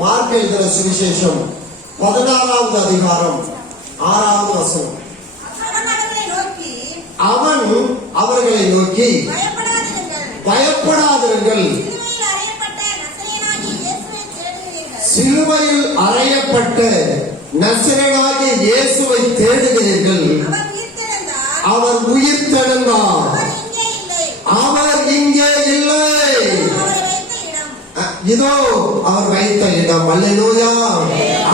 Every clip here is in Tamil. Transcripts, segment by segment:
மார்க் எழுதின சுவிசேஷம் 16வது அதிகாரம் 6வது வசனம். அவன் அவர்களை நோக்கி பயப்படாதிருங்கள், சிலுவையில் அறையப்பட்ட நசரேயனாகிய இயேசுவை தேடுகிறீர்கள். அவர் உயிர்த்தெழுந்தார், அவர் இங்கே இல்லை. இதோ அவர் வைத்த இடம். அல்லேலூயா.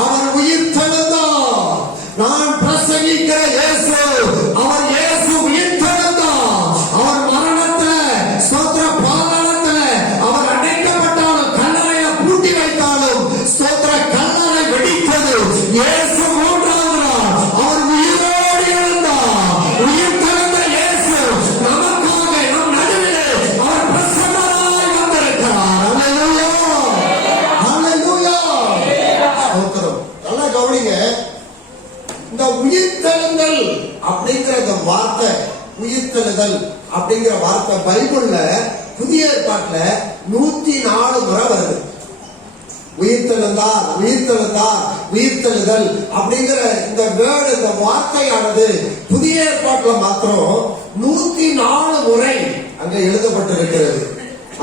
அவர் உயிர்த்தெழுந்தார். நான் பிரசங்கிக்கிற இயேசு, அவர் இயேசு உயிர்த்தெழுந்தார். அவர் மரணத்துல ஸ்தோத்திர பாதாளத்துல அவர் அடைக்கப்பட்டாலும் கல்லறையை பூட்டி வைத்தாலும் ஸ்தோத்திர கல்லறை வெடித்தது. இயேசு மூன்றாவது நாள் அவர் உயிரோடு எழுந்தார். உயிர்த்தெழுந்த இயேசு நமக்காக நம் நடுவிலே அவர் பிரசன்னராய் வந்திருக்கிறார். அல்லேலூயா, அல்லேலூயா. ஸ்தோத்திரம். நல்லா கவனிங்க. இந்த உயிர்த்தெழுதல் அப்படிங்கிற இந்த வார்த்தை, உயிர்த்தெழுதல் அப்படிங்கிற வார்த்தை பைபிள்ல புதிய ஏற்பாட்டுல 104 முறை வருது. உயிர்த்தெழுந்தார், உயிர்த்தெழுந்தார், உயிர்த்தெழுதல் அப்படிங்கிற இந்த வேர்டு, இந்த வார்த்தையானது புதிய ஏற்பாட்டுல மாத்திரம் 104 முறை அங்க எழுதப்பட்டிருக்கிறது.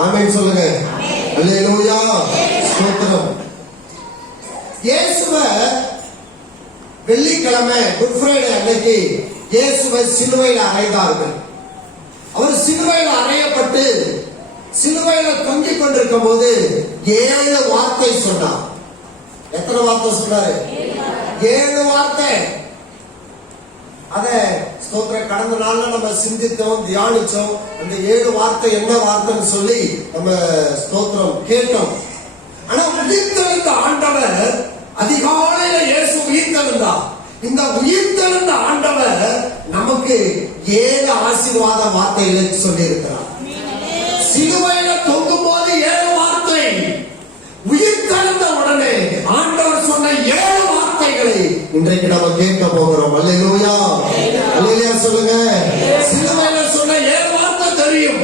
ஆமென் சொல்லுங்க. அல்லேலூயா, ஸ்தோத்திரம். இயேசுவை வெள்ளிக்கிழமை குட் ஃப்ரைடே அன்னைக்கு இயேசுவை சிலுவையில் அறைந்தார்கள். அவர் சிலுவையில் அறையப்பட்டு சிலுவையில தொங்கிக் கொண்டிருக்கும் போது 7 வார்த்தை சொன்னார். எத்தனை வார்த்தை சொன்னாரு? 7 வார்த்தை. அத ஸ்தோத்திர கடந்த நாள்ல நம்ம சிந்தித்தோம், தியானிச்சோம். அந்த 7 வார்த்தை என்ன வார்த்தைன்னு சொல்லி நம்ம ஸ்தோத்திரம் கேட்டோம். ஆனா உயிர்த்தெழுந்த ஆண்டவர், அதிகாலையில இயேசு உயிர்த்தெழுந்தார். இந்த உயிர்த்தெழுந்த ஆண்டவர் நமக்கு 7 ஆசீர்வாத வார்த்தைகளை சொல்லி இருக்கிறார். சிலுவையில தொங்கும் போது 7 வார்த்தை, உயிர்த்தெழுந்த உடனே ஆண்டவர் சொன்ன 7 வார்த்தைகளை இன்றைக்கு நம்ம கேட்க போகிறோம். அல்லேலூயா, அல்லேலூயா சொல்லுங்க. சிலுவையில சொன்ன 7 வார்த்தை தெரியும்.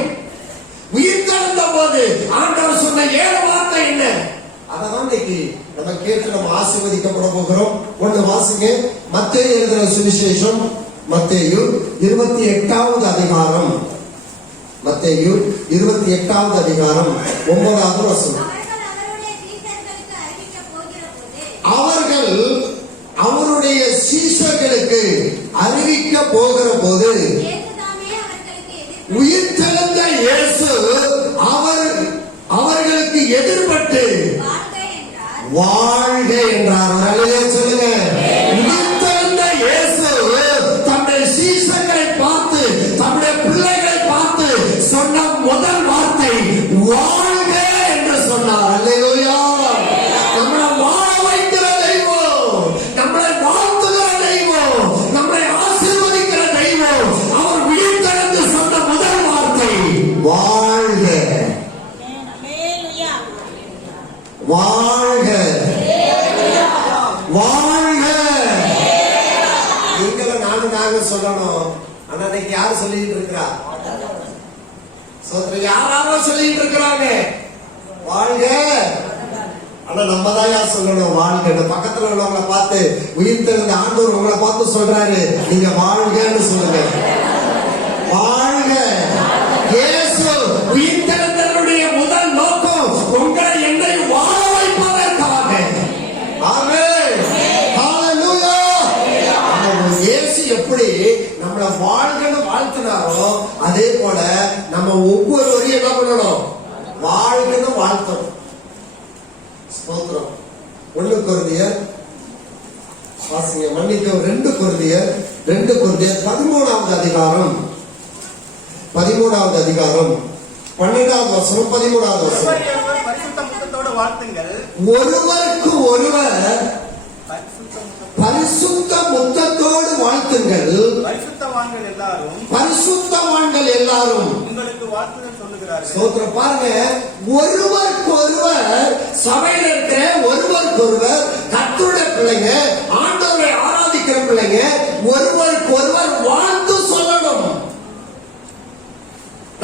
உயிர்த்தெழுந்த போது ஆண்டவர் சொன்ன 7 வார்த்தை என்ன? அதான் இன்னைக்கு நம்ம கேட்டு நம்ம ஆசீர்வதிக்கப்பட போகிறோம். ஒன்று வாசிங்க. மத்தேயு எழுதின சுவிசேஷம், மத்தேயு 28வது அதிகாரம், மத்தேயு 28வது அதிகாரம் 9வது வசனம். அவர்கள் அவருடைய சீஷர்களுக்கு அறிவிக்க போகிற போது உயிர்த்தெழுந்த இயேசு அவர்களுக்கு எதிர்பட்டு வாழ்க என்றார். அல்லேலூயா சொல்லுங்க. உயிர்த்தெழுந்த இயேசு தம்முடைய சீஷர்களை பார்த்து, தம்முடைய பிள்ளைகளை பார்த்து சொன்ன முதல் வார்த்தை வாழ்க என்று சொன்னார். அல்லேலூயா. நம்மளை வாழ வைக்கிற தெய்வம், நம்மளை வாழ்த்துகிற தெய்வம், நம்மளை ஆசீர்வதிக்கிற தெய்வம். அவர் உயிர்த்தெழுந்து சொன்ன முதல் வார்த்தை வாழ்க, வாழ்க, வாழ்க. நீங்களும் நானும் நாங்க சொல்லணும். ஆனா இன்னைக்கு யாரு சொல்லிட்டு இருக்கிறா? யாராரோ சொல்லிட்டு இருக்கிறாங்க வாழ்க. ஆனா நம்ம தான் யார் சொல்லணும் வாழ்க. பக்கத்துல உள்ளவங்களை பார்த்து, உயிர்த்தெழுந்த ஆண்டவர் உங்களை பார்த்து சொல்றாரு, நீங்க வாழ்கன்னு சொல்லுங்க. வாழ்க. இயேசு உயிர்த்தெழுந்தவருடைய முதல் நோக்கம் உங்களை என்னை வாழ வைப்பதற்காக. ஆமென், ஹல்லேலூயா. இயேசு எப்படி நம்மளை வாழ்கன்னு வாழ்த்தினாரோ அதே போல நம்ம ஒவ்வொருவரையும் என்ன பண்ணணும்? வாழ்கன்னு வாழ்த்தணும். ஸ்தோத்திரம். 1 கொரிந்தியர் வாசிங்க, மன்னிக்கவும் 2 கொரிந்தியர் 13வது அதிகாரம் 13வது அதிகாரம் 12வது வசனம் 13வது வசனம். ஒருவருக்கு ஒருவர் பரிசுத்த முத்தத்தோடு வாழ்த்துங்கள். பரிசுத்தவான்கள் எல்லாரும் உங்களுக்கு வாழ்த்துதல் சொல்லுகிறார்கள். ஸ்தோத்திரம். பாருங்க, ஒருவருக்கு ஒருவர், சபையில் இருக்கிற ஒருவருக்கு ஒருவர், கர்த்தருடைய பிள்ளைங்க, ஆண்டவரை ஆராதிக்கிற பிள்ளைங்க, ஒருவருக்கு ஒருவர் வாழ்த்து சொல்லணும்.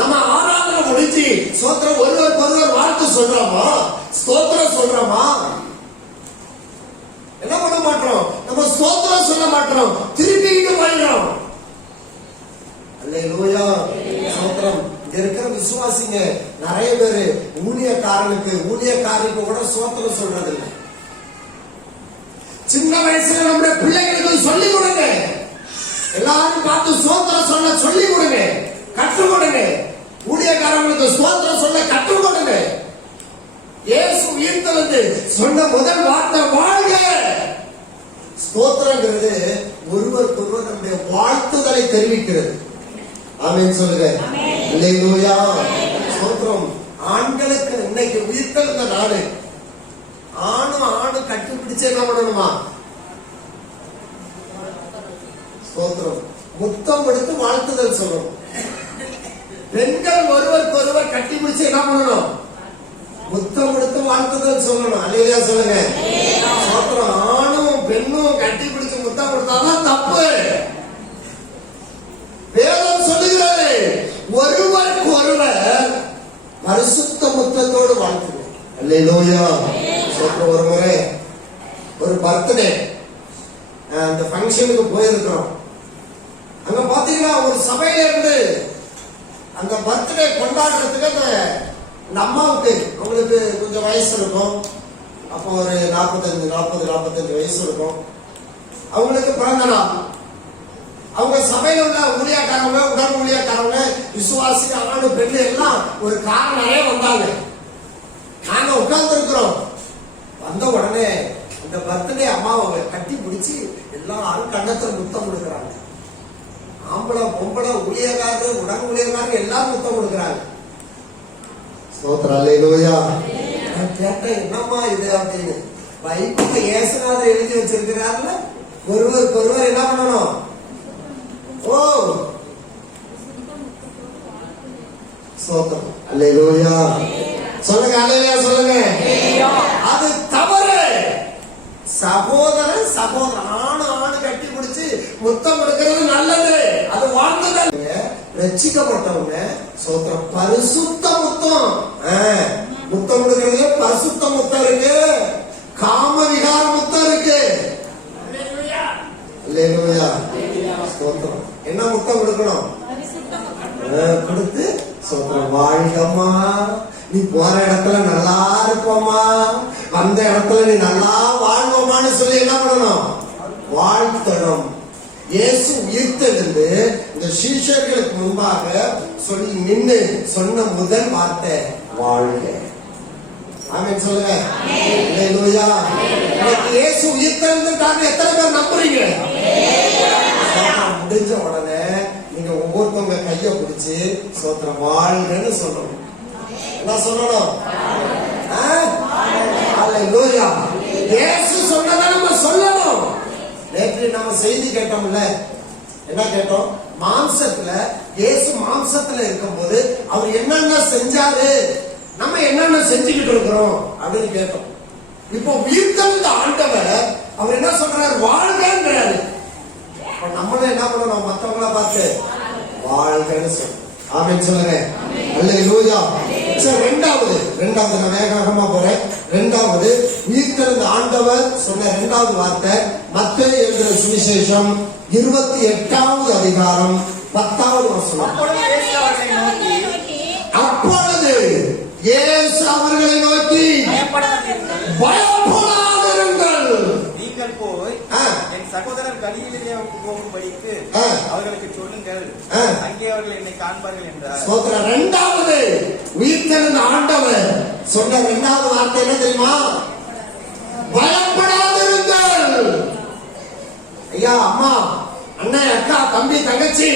நம்ம ஆராதனை முடிஞ்சு ஸ்தோத்திரம் ஒருவருக்கு ஒருவர் வாழ்த்து சொல்றோமா? ஸ்தோத்திரம் சொல்றோமா? விசுவாசிங்க. நிறைய பேரு ஊழியக்காரனுக்கு கூட சோத்திரம் சொல்றது இல்லை. சின்ன வயசுல நம்முடைய பிள்ளைகளுக்கு சொல்லி கொடுங்க. எல்லாரும் பார்த்து சோத்திரம் சொல்ல சொல்லி கொடுங்க, கற்றுக் கொடுங்க. ஊழியக்காரங்களுக்கு சோத்திரம் சொல்ல கற்றுக் கொடுங்க. இயேசு உயிர்த்தெழுந்து சொன்ன முதல் வார்த்தை வாழ்க. ஸ்தோத்திரங்கிறது ஒருவருக்கொருவர் நம்முடைய வாழ்த்துதலை தெரிவிக்கிறது. ஆமென் சொல்லுங்க. அல்லேலூயா. ஸ்தோத்திரம். ஆண்களுக்கு இன்னைக்கு உயிர்த்தெழுந்த நாடு. ஆணும் கட்டுப்பிடிச்சு என்ன பண்ணணுமா? ஸ்தோத்திரம். முத்தம் எடுத்து வாழ்த்துதல் சொல்லணும். பெண்கள் ஒருவருக்கொருவர் கட்டி பிடிச்சு என்ன பண்ணணும்? முத்தம் எடுத்து வாழ்த்துதல் சொல்லணும். அல்லேலூயா சொல்லுங்க. ஸ்தோத்திரம். ஆணும் பெண்ணும் கட்டி பிடிச்சு முத்தம் கொடுத்தாதான் தப்பு. வேதம் சொல்லுகிறது ஒருவருக்கு ஒருவர் பரிசுத்த முத்தத்தோடு வாழ்த்துங்க. அல்லேலூயா. ஸ்தோத்திரம். ஒரு முறை ஒரு பர்த்டே அந்த ஃபங்க்ஷனுக்கு போயிருக்கிறோம். அங்க பாத்தீங்கன்னா ஒரு சபையில இருந்து அந்த பர்த்டே கொண்டாடுறதுக்கு அந்த அம்மாவுக்கு, அவங்களுக்கு கொஞ்சம் வயசு இருக்கும். அப்போ ஒரு 40-45 வயசு இருக்கும். அவங்களுக்கு பிறந்த நாள். அவங்க சபையில உள்ள ஊழியக்காரங்க, உடல் ஊழியக்காரங்க, விசுவாசி, ஆணு பெண்ணு எல்லாம் ஒரு கார் நிறைய வந்தாங்க. நாங்க உட்கார்ந்து இருக்கிறோம். வந்த உடனே அந்த பர்த்டே அம்மாவை கட்டி பிடிச்சி எல்லாரும் கண்ணத்துல முத்தம் கொடுக்குறாங்க. ஆம்பளை பொம்பளை ஊழியக்காரர் உடல் ஊழியக்காரர் எல்லாரும் முத்தம் கொடுக்குறாங்க. ஸ்தோத்திரம். அல்லேலூயா. நான் கேட்டேன், என்னம்மா இது அப்படின்னு. பைபிள்ல இயேசுநாதர் எழுதி வச்சிருக்கிறாருல, ஒருவருக்கு ஒருவர் என்ன பண்ணணும்? ஓ ஸ்தோத்திரம். அல்லேலூயா சொல்லுங்க. அல்லேலூயா சொல்லுங்க. அது தவறு. சகோதரன் ஆணு கட்டி பிடிச்சு முத்தம் கொடுக்கிறது நல்லது. அது வாழ்ந்துதல். ரட்சிக்கப்பட்டவங்க ஸ்தோத்திரம் பரிசுத்த முத்தம். முத்தம் கொடுக்கிறது பரிசுத்த முத்தம் இருக்கு, காம விகார முத்தம் இருக்கு. அல்லேலூயா. ஸ்தோத்திரம். என்ன முத்தம் கொடுக்கணும்? கொடுத்து ஸ்தோத்திரம். வாழ்கம்மா, நீ போற இடத்துல நல்லா இருப்போமா, அந்த இடத்துல நீ நல்லா வாழ்வோமான்னு சொல்லி என்ன பண்ணணும்? வாழ்த்தணும். இயேசு உயிர்த்தெழுந்து இந்த சீஷர்களுக்கு முன்பாக சொல்லி நின்று சொன்ன முதல் வார்த்தை வாழ்க. ஆமென் சொல்லுங்க. அல்லேலூயா. இயேசு உயிர்த்தெழுந்துட்டாங்க. எத்தனை பேர் நம்புறீங்க? முடிஞ்ச உடனே நீங்க ஒவ்வொருத்தவங்க கைய பிடிச்சு சோத்திரம் வாழ்கன்னு சொல்லணும். என்ன சொல்லணும்? அல்லேலூயா. இயேசு சொன்னதை நம்ம சொல்லணும். நேற்று நம்ம செய்தி கேட்டோம்ல, என்ன கேட்டோம்? மாம்சத்துல இயேசு மாம்சத்துல இருக்கும்போது அவர் என்னென்ன செஞ்சாரு, நம்ம என்னென்ன செஞ்சுக்கிட்டு இருக்கிறோம் அப்படின்னு கேட்டோம். இப்போ உயிர்த்தெழுந்த ஆண்டவர் அவர் என்ன சொல்றாரு? வாழ்கன்றாரு. நம்மளும் என்ன பண்ணணும்? மற்றவங்கள பார்த்து வாழ்கன்னு சொல்லணும். ஆமென் சொல்லுங்க. அல்லேலூயா. சரி, ரெண்டாவது நான் வேகமா போறேன். ரெண்டாவது உயிர்த்தெழுந்த ஆண்டவர் சொன்ன இரண்டாவது வார்த்தை மத்தேயு எழுதின சுவிசேஷம் 28வது அதிகாரம் 10வது வசனம். அப்பொழுது இயேசு அவர்களை நோக்கி பயப்படாதிருங்கள், நீங்கள் போய் என் சகோதரர் கலிலேயா போகும்படிக்கு அவர்களுக்கு சொல்லுங்கள், அங்கே அவர்கள் என்னை காண்பார்கள் என்றார். ஸ்தோத்திரம். இரண்டாவது உயிர்த்தெழுந்த ஆண்டவர் சொன்ன இரண்டாவது வார்த்தை என்ன தெரியுமா? பயப்படாதிருங்கள். ஐயா, அம்மா, அண்ணன், அக்கா, தம்பி, தங்கச்சி,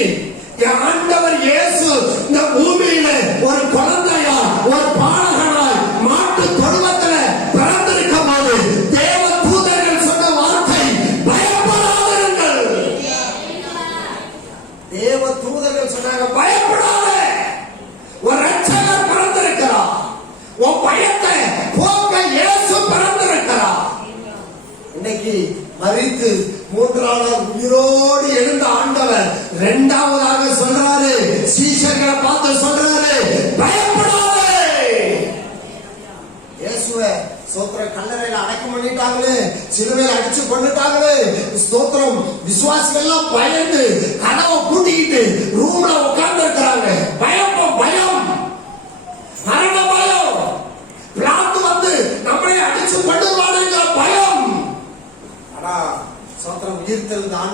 என் ஆண்டவர் இயேசு இந்த பூமியில ஒரு குழந்தையா, ஒரு பாலகனாய் மாட்டு தொழுவத்துல பிறந்திருக்கும் போது தேவ தூதர்கள் சொன்ன வார்த்தை பயப்படாதிருங்கள். தேவ தூதர்கள் சொன்னாங்க பயப்படாதே, ஒரு ரட்சகர் பிறந்திருக்கிறார், உன் பயத்தை போக்க இயேசு பிறந்திருக்கிறார். இன்னைக்கு மரித்து மூன்றாவது உயிரோடு எழுந்த ஆண்டவர் இரண்டாவதாக சொல்றாரு, சீஷர்களை பார்த்து சொல்றாரு பயப்படாதே. இயேசுவை ஸ்தோத்திரம் கல்லறையில அடக்கம் பண்ணிட்டாங்களே, சிலுவையில அடிச்சு கொண்டுட்டாங்களே. ஸ்தோத்திரம். விசுவாசிகள் எல்லாம் பயந்து கதவை பூட்டிக்கிட்டு ரூம்ல உட்கார்ந்து இருக்கிறாங்க. பயம்.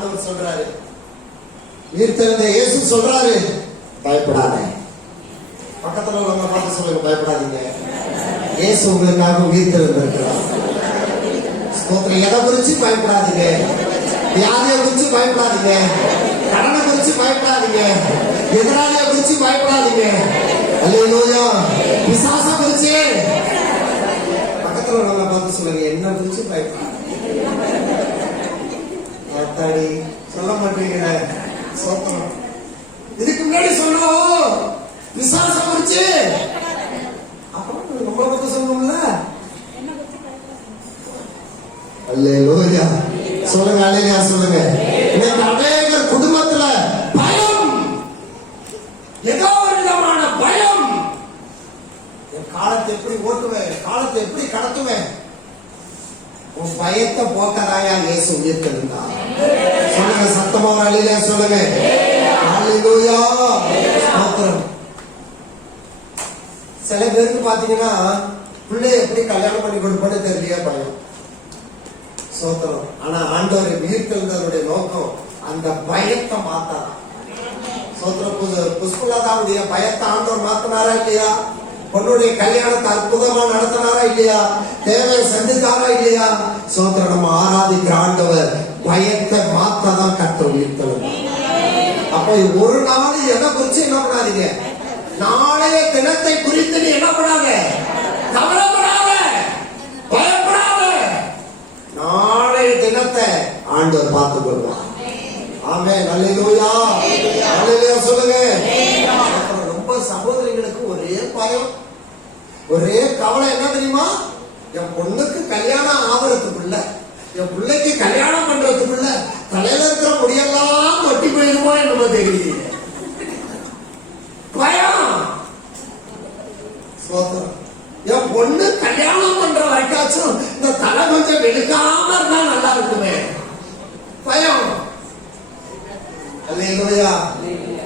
ஆண்டவர் சொல்றாரு, உயிர்த்தெழுந்த இயேசு சொல்றாரு, பயப்படாத. பக்கத்துல உள்ளவங்க பார்த்து சொல்லுங்க, பயப்படாதீங்க, இயேசு உங்களுக்காக உயிர்த்தெழுந்திருக்கிறார். ஸ்தோத்திரம். எதை குறிச்சு பயப்படாதீங்க, வியாதியை குறிச்சு பயப்படாதீங்க, கடனை குறிச்சு பயப்படாதீங்க, எதிராளியை குறிச்சு பயப்படாதீங்க, அல்லேலூயா, பிசாசை குறிச்சு. பக்கத்துல உள்ளவங்க பார்த்து சொல்லுங்க, என்ன குறிச்சு பயப்படாதீங்க. சொல்ல மாட்டீங்க. ஸ்தோத்திரம். இதுக்கு முன்னாடி சொன்னோம் பிசாசை குறிச்சு, அப்புறம் நம்மளை பத்தி சொல்லணும்ல. அல்லேலூயா சொல்லுங்க, அல்லேலூயா சொல்லுங்க. இன்னைக்கு அநேகர் குடும்பத்துல பயம், ஏதோ ஒரு விதமான பயம். என் காலத்தை எப்படி ஓட்டுவேன், காலத்தை எப்படி கடத்துவேன்? உன் பயத்தை போக்கறாயா இயேசு உயிர்த்தெழுந்தார். சொல்லுங்க சத்தமா, அல்லேலூயா சொல்லுங்க, அல்லேலூயா. ஸ்தோத்திரம். சில பேருக்கு பாத்தீங்கன்னா பிள்ளைய எப்படி கல்யாணம் பண்ணி கொடுப்பேன்னு தெரியலையா பயம். சோத்திரம். ஆனா ஆண்டவர் உயிர்த்தெழுந்தவருடைய நோக்கம் அந்த பயத்தை மாத்தாரா. சோத்திரம். புஷ்பலதாவுடைய பயத்தை ஆண்டவர் மாத்தினாரா இல்லையா? பொண்ணுடைய கல்யாணத்தை அற்புதமா நடத்தினாரா இல்லையா? தேவையை சந்தித்தாரா இல்லையா? சோத்திரம். நம்ம ஆராதிக்கிற ஆண்டவர் பயத்தை மாத்ததான் கர்த்தர் உயிர்த்தெழுந்தார். அப்ப ஒரு நாள் எதை குறிச்சு என்ன பண்ணாதீங்க, நாளைய தினத்தை குறித்து நீ என்ன பண்ணாத, கவலைப்படாத, பயப்படாத. நாளைய தினத்தை ஆண்டவர் பார்த்துக் கொள்வார். ஆமென். அல்லேலூயா, அல்லேலூயா சொல்லுங்க. ரொம்ப சகோதரிகளுக்கு ஒரே பயம், ஒரே கவலை என்ன தெரியுமா? என் பொண்ணுக்கு கல்யாணம் ஆவறதுக்குள்ள, என் பிள்ளைக்கு கல்யாணம் பண்றதுக்குள்ள தலையில இருக்கிற முடியெல்லாம் ஒட்டி போயிருமோ என்னமோ தெரியல. பயம். என் பொண்ணு கல்யாணம் பண்ற வரைக்காச்சும் இந்த தலை கொஞ்சம் வெளுக்காம இருந்தா நல்லா இருக்குமே. பயம். அல்லேலூயா.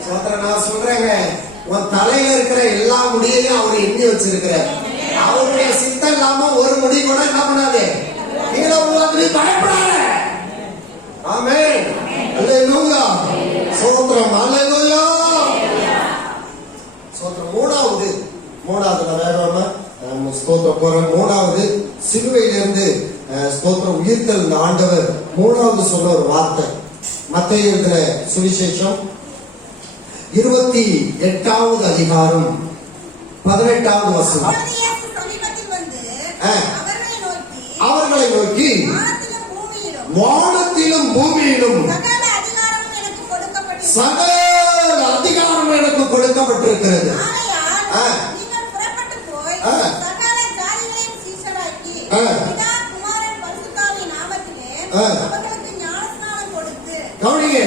சோத்திரம். நான் சொல்றேங்க, உன் தலையில இருக்கிற எல்லா முடியையும் அவர் எண்ணி வச்சிருக்கிற, அவருடைய சித்தம் இல்லாம ஒரு முடி கூட என்ன பண்ணாது, கீழே உருவாக்கி பயப்படாத. ஆமென். அல்லேலூயா. சோத்திரம். அல்லேலூயா. சோத்திரம். மூணாவது வேறமா ஸ்தோத்திரம் போற மூணாவது சிலுவையிலிருந்து ஸ்தோத்திரம் உயிர்த்தெழுந்த ஆண்டவர் மூணாவது சொன்ன ஒரு வார்த்தை மத்தேயு எழுதின சுவிசேஷம் 28வது அதிகாரம் 18வது வசனம். அவர்களை நோக்கி வானத்திலும் பூமியிலும் சகல அதிகாரம் எனக்கு கொடுக்கப்பட்டிருக்கிறது.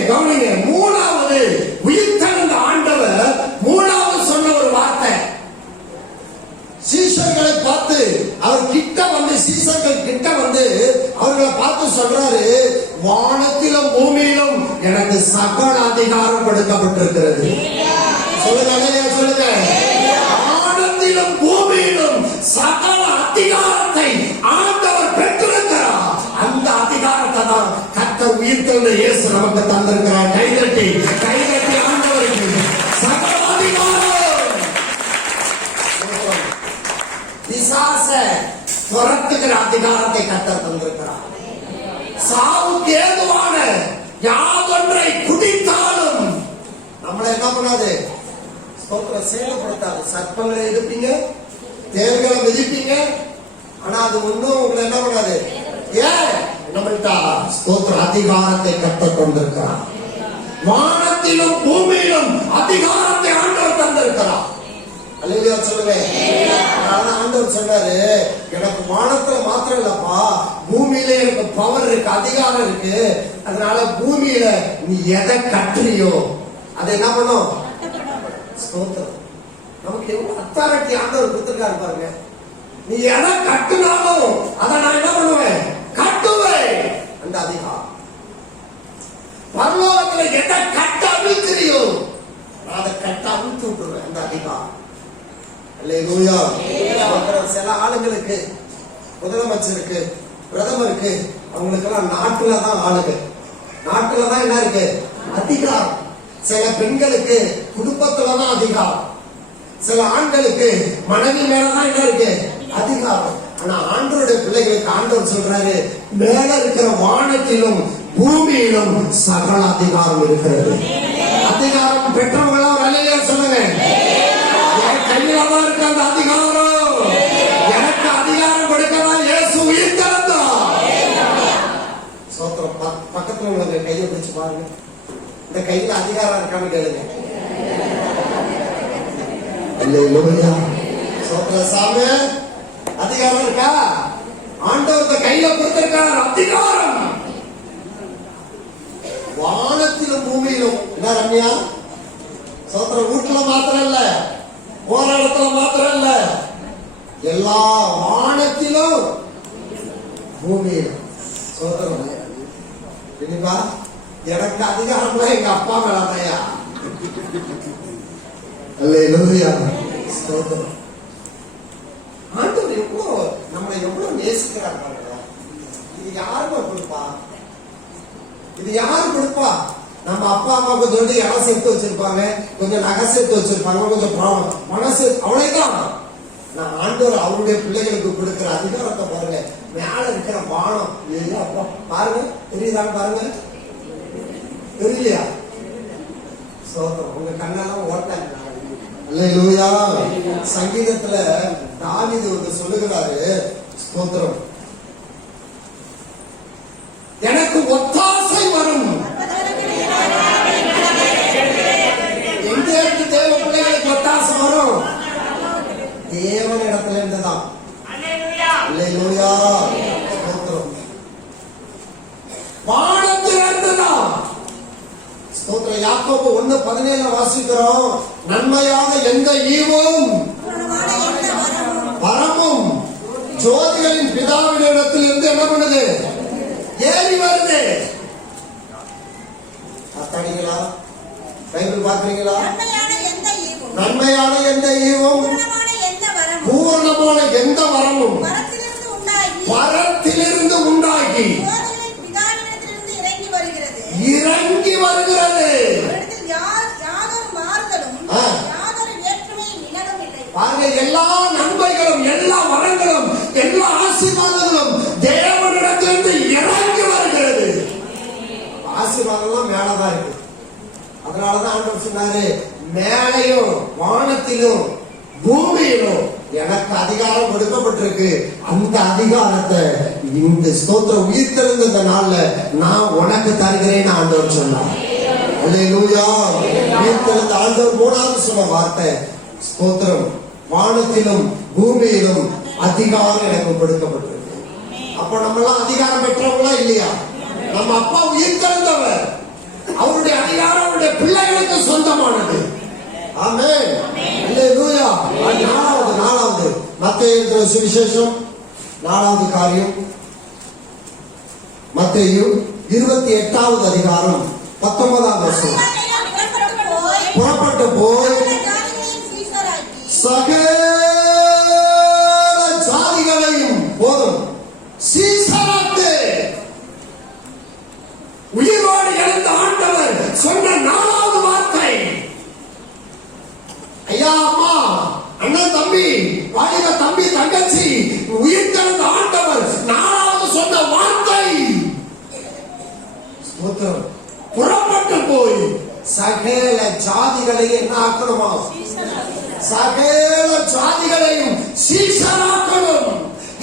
கவனிங்க. மூணாவது உயிர்த்தெழுந்த ஆண்டவர் மூணாவது சொன்ன ஒரு வார்த்தை, சீஷர்களை பார்த்து அவர் கிட்ட வந்து, சீஷர்கள் கிட்ட வந்து அவர்களை பார்த்து சொல்றாரு, வானத்திலும் பூமியிலும் எனக்கு சகல அதிகாரம் கொடுக்கப்பட்டிருக்கிறது. சொல்லுங்க, சொல்லுங்க. வானத்திலும் பூமியிலும் சகல அதிகாரத்தை ஆண்டவர் பெற்றிருக்கிறார். அந்த அதிகாரத்தை தான் கர்த்தர் உயிர்த்தெழுந்த இயேசு நமக்கு தந்திருக்கிறார். கைதட்டி ஆண்டவருக்கு சகல அதிகாரம். பிசாச துரத்துகிற அதிகாரத்தை கர்த்தர் தந்திருக்கிறார். சாவுக்கு ஏதுவான யாதொன்றை குடித்தாலும் நம்மளை என்ன பண்ணாது, சேதப்படுத்தாது. சர்ப்பங்களை எடுப்பீங்க, தேர்களை மிதிப்பீங்க, ஆனா அது ஒன்றும் உங்களை என்ன பண்ணாது. ஏன் நம்மள்ட்ட ஸ்தோத்திர அதிகாரத்தை கற்றுக் கொண்டிருக்கிறார். வானத்திலும் பூமியிலும் அதிகாரத்தை ஆண்டவர் தந்திருக்கிறார். அல்லேலூயா சொல்லுங்க. ஆண்டவர் சொன்னாரு, எனக்கு வானத்துல மாத்திரம் இல்லப்பா, பூமியில எனக்கு பவர் இருக்கு, அதிகாரம் இருக்கு. அதனால பூமியில நீ எதை கட்டுறியோ அதை என்ன பண்ணும். ஸ்தோத்திரம். நமக்கு எவ்வளவு அத்தாரிட்டி ஆண்டவர் கொடுத்திருக்காரு பாருங்க. நீ எதை கட்டுனாலும் அதை நான் என்ன பண்ணுவேன், கட்டுவேன். அந்த அதிகாரம் பரலோகத்துல எதை கட்ட அவிழ்க்கிறியோ அதை கட்ட அவிழ்த்து விட்டுருவேன். அந்த அதிகாரம். அல்லேலூயா. சில ஆளுங்களுக்கு, முதலமைச்சருக்கு, பிரதமருக்கு, அவங்களுக்கு எல்லாம் நாட்டுல தான் ஆளுங்க. நாட்டுலதான் என்ன இருக்கு? அதிகாரம். சில பெண்களுக்கு குடும்பத்துலதான் அதிகாரம், சில ஆண்களுக்கு மனைவி மேலதான் என்ன இருக்கு? அதிகாரம். ஆனா ஆண்டவருடைய பிள்ளைகளுக்கு ஆண்டவர் சொல்றாரு, மேல இருக்கிற வானத்திலும் பூமியிலும் சகல அதிகாரம் இருக்கிறது. அதிகாரம் பெற்றவங்களா வேலையா சொல்லுங்க. என் கையிலதான் இருக்க அந்த அதிகாரம். எனக்கு அதிகாரம் கொடுக்கதான் இயேசு உயிர் திறந்தார். சோத்திரம். பக்கத்துல உள்ள கையை பிடிச்சு பாருங்க. இந்த கையில அதிகாரம் இருக்கான்னு கேளுங்க. அல்லேலூயா. சோத்திரம். சாமி, அதிகாரம் இருக்கா? ஆண்டவர் கையில கொடுத்திருக்கார் அதிகாரம். வானத்திலும் பூமியிலும். என்ன ரம்யா? சோத்திரம். வீட்டுல மாத்திரம் இல்ல, போற இடத்துல மாத்திரம் இல்ல, எல்லா வானத்திலும் பூமியிலும். சோத்திரம். இனிப்பா எனக்கு அதிகாரம்லாம் எங்க அப்பா மேலதையா. அல்லேலூயா. ஸ்தோத்திரம். ஆண்டவர் எவ்வளவு நம்மளை எவ்வளவு நேசிக்கிறார் பாருங்க. இது யாருமா கொடுப்பா? இது யாரு கொடுப்பா? நம்ம அப்பா அம்மா கொஞ்சம் இடம் சேர்த்து வச்சிருப்பாங்க, கொஞ்சம் நகை சேர்த்து வச்சிருப்பாங்க, கொஞ்சம் மனசு, அவ்வளவுதான். நான் ஆண்டவர் அவருடைய பிள்ளைகளுக்கு கொடுக்கிற அதிகாரத்தை பாருங்க. மேல இருக்கிற வானம் அப்பா பாருங்க, தெரியுதான்னு பாருங்க. தெரியலையா? சோத்திரம். உங்க கண்ணெல்லாம் ஓட்டாங்க. அல்லேலூயா. சங்கீதத்துல தாவீது சொல்லுகிறாரு, ஸ்தோத்திரம், எனக்கு ஒத்தாசை வரும். எங்க இருந்து தேவ பிள்ளைகளுக்கு ஒத்தாசை வரும்? தேவன் இடத்துல இருந்துதான். அல்லேலூயா. ஸ்தோத்திரம். வானத்தில் இருந்துதான். ஸ்தோத்திரம். யாக்கோபு 1:17 வாசிக்கிறோம், நன்மையான எந்த ஈவும் வரமும் ஜோதிகளின் பிதாவின் இடத்தில் இருந்து என்ன பண்ணுது? ஏறி வருது. அத்தாடிங்களா? பைபிள் பாக்குறீங்களா? நன்மையான எந்த ஈவும் பூரணமான எந்த வரமும் பரத்திலிருந்து உண்டாகி இறங்கி வருகிறது. பாருங்க, எல்லா நன்மைகளும், எல்லா வரங்களும், எல்லா ஆசீர்வாதங்களும் தேவனிடத்திலிருந்து இறங்கி வருகிறது. ஆசீர்வாதம் மேலதான் இருக்கு. அதனாலதான் ஆண்டவர் சொன்னாரு, மேலையும் வானத்திலும் பூமியிலும் எனக்கு அதிகாரம் கொடுக்கப்பட்டிருக்கு. அந்த அதிகாரத்தை இந்த ஸ்தோத்திரம் உயிர்த்தெழுந்த இந்த நாள்ல நான் உனக்கு தருகிறேன்னு ஆண்டவர் சொன்னார். அல்லேலூயா. உயிர்த்தெழுந்த ஆண்டவர் 3வது சொன்ன வார்த்தை, ஸ்தோத்திரம், வானத்திலும் பூமியிலும் அதிகாரம் எனக்கு கொடுக்கப்பட்டிருக்கு. அப்ப நம்ம எல்லாம் அதிகாரம் பெற்றவங்களா இல்லையா? நம்ம அப்பா உயிர்த்தெழுந்தவர். அவருடைய அதிகாரம் அவருடைய பிள்ளைகளுக்கு சொந்தமானது. ஆமென். அல்லேலூயா. 4வது மத்தேயு எழுதின சுவிசேஷம் 4வது காரியம், மத்தேயு 28வது அதிகாரம் 19வது வசனம். புறப்பட்டு போய் சகல ஜாதிகளையும் போதும் சீசராக்கு. உயிரோடு எழுந்த ஆண்டவர் சொன்ன 4வது வார்த்தை. ஐயா, அம்மா, அண்ணன், தம்பி, வாலிப தம்பி, தங்கச்சி, உயிர்த்தெழுந்த ஆண்டவர் 4வது சொன்ன வார்த்தை. ஸ்தோத்திரம். புறப்பட்டு போய் சகல ஜாதிகளையும் என்ன ஆக்கணுமா? சகல ஜாதிகளையும் சீஷராக்கணும்.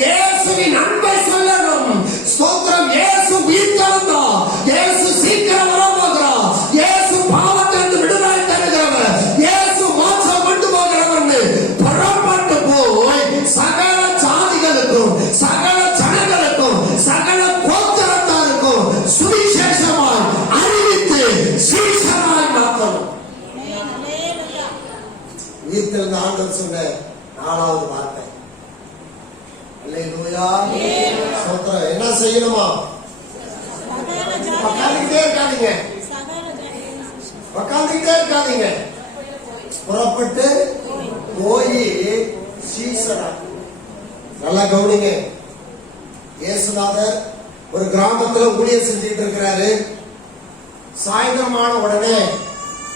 இயேசுவின் அன்பை சொல்லணும். ஸ்தோத்திரம். இயேசு உயிர்த்தெழுந்தார். இயேசு சீக்கிரம் வரப்போகிறார். இயேசு பாவத்திலிருந்து விடுதலை தருகிறவர். இயேசு மோட்சம் கொண்டு போகிறவர். புறப்பட்டு போய் சகல ஜாதிகளுக்கும், சகல ஜனங்களுக்கும், சகல கோத்திரத்தாருக்கும் சுவிசேஷமாய் அறிவித்து சீஷராய் மாற்றணும். உயிர்த்தெழுந்த ஆண்டவர் சொன்ன 4வது வார்த்தை. அல்லேலூயா. ஸ்தோத்திரம். என்ன செய்யணுமா? உட்கார்ந்துட்டே இருக்காதீங்க, உட்கார்ந்துட்டே இருக்காதீங்க. புறப்பட்டு போய் சீசரா. நல்லா கவனிங்க. இயேசுநாதர் ஒரு கிராமத்துல ஊழியம் செஞ்சுட்டு இருக்கிறாரு. சாயந்தரமான உடனே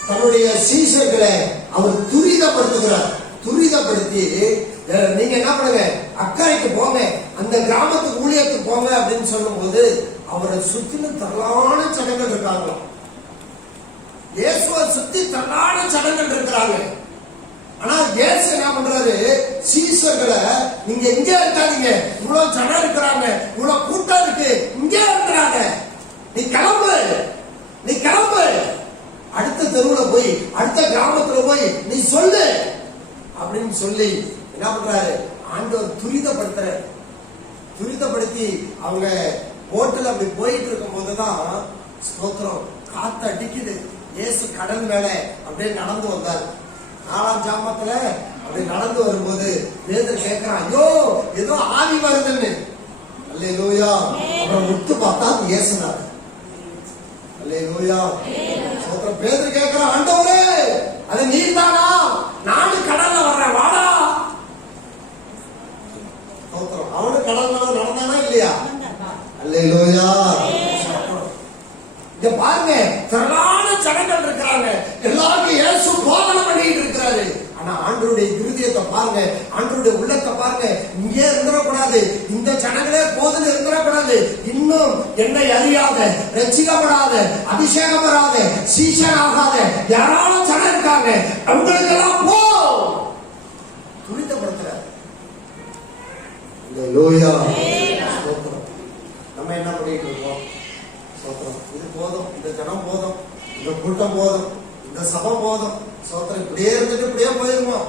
தன்னுடைய சீஷர்களை அவர் துரிதப்படுத்துகிறார். துரிதப்படுத்தி நீங்க என்ன பண்ணுங்க, அக்கறைக்கு போங்க, அந்த கிராமத்துக்கு ஊழியத்துக்கு போங்க அப்படின்னு சொல்லும் போது அவரை சுத்திலும் தரலான சடங்குகள் இருக்காங்களாம். இயேசுவை சுத்தி தரலான சடங்குகள் இருக்கிறாங்க. ஆனா இயேசு என்ன பண்றாரு, சீஷர்களை நீங்க எங்க இருக்காதீங்க, இவ்வளவு ஜனம் இருக்கிறாங்க, இவ்வளவு கூட்டம் இருக்கு, இங்கே இருக்கிறாங்க, நீ கிளம்பு, நீ கிளம்பு, அடுத்த தெருவுல போய் அடுத்த கிராமத்துல போய் நீ சொல்லு அப்படின்னு சொல்லி என்ன பண்றாரு, ஆண்டவர் துரிதப்படுத்துறாரு. துரிதப்படுத்தி அவங்க போட்டுல அப்படி போயிட்டு இருக்கும் போதுதான் ஸ்தோத்திரம், காத்து அடிக்குது. இயேசு கடல் மேல அப்படியே நடந்து வந்தார். 4ஆம் ஜாமத்துல அப்படி நடந்து வரும்போது பேதுரு கேட்கிறான், ஐயோ ஏதோ ஆவி வருதுன்னு. அல்லேலூயா. அப்புறம் முத்து பார்த்தா இயேசுனார். அல்லேலூயா. ஸ்தோத்திரம். பேதுரு கேட்கிறான், ஆண்டவரே அது நீர் தானா, நானும் கடல்ல வர்றேன், வாடா. ஸ்தோத்திரம். அவனு கடல்ல நடந்தானா இல்லையா? அல்லேலூயா. இங்க பாருங்க, திரளான ஜனங்கள் இருக்கிறாங்க, எல்லாருக்கும் இயேசு போதனை பண்ணிட்டு இருக்கிறாரு. ஆனா ஆண்டவருடைய இருதயத்தை பாருங்க, ஆண்டவருடைய உள்ளத்தை பாருங்க. இங்கே இருந்துடக்கூடாது, இந்த ஜனங்களே போதுன்னு இருந்துடக்கூடாது, இன்னும் என்னை அறியாத, ரட்சிக்கப்படாத, அபிஷேகம் பெறாத, சீஷன் ஆகாத யாராலும் ஜனம் இருக்காங்க, அவங்களுக்கு எல்லாம் போ துரிதப்படுத்துறாரு. நம்ம என்ன பண்ணிட்டு இருக்கோம்? இது போதும், இந்த ஜனம் போதும், இந்த கூட்டம் போதும், இந்த சபை போதும், சோத்திரம் இப்படியே இருந்துட்டு இப்படியே போயிருவோம்.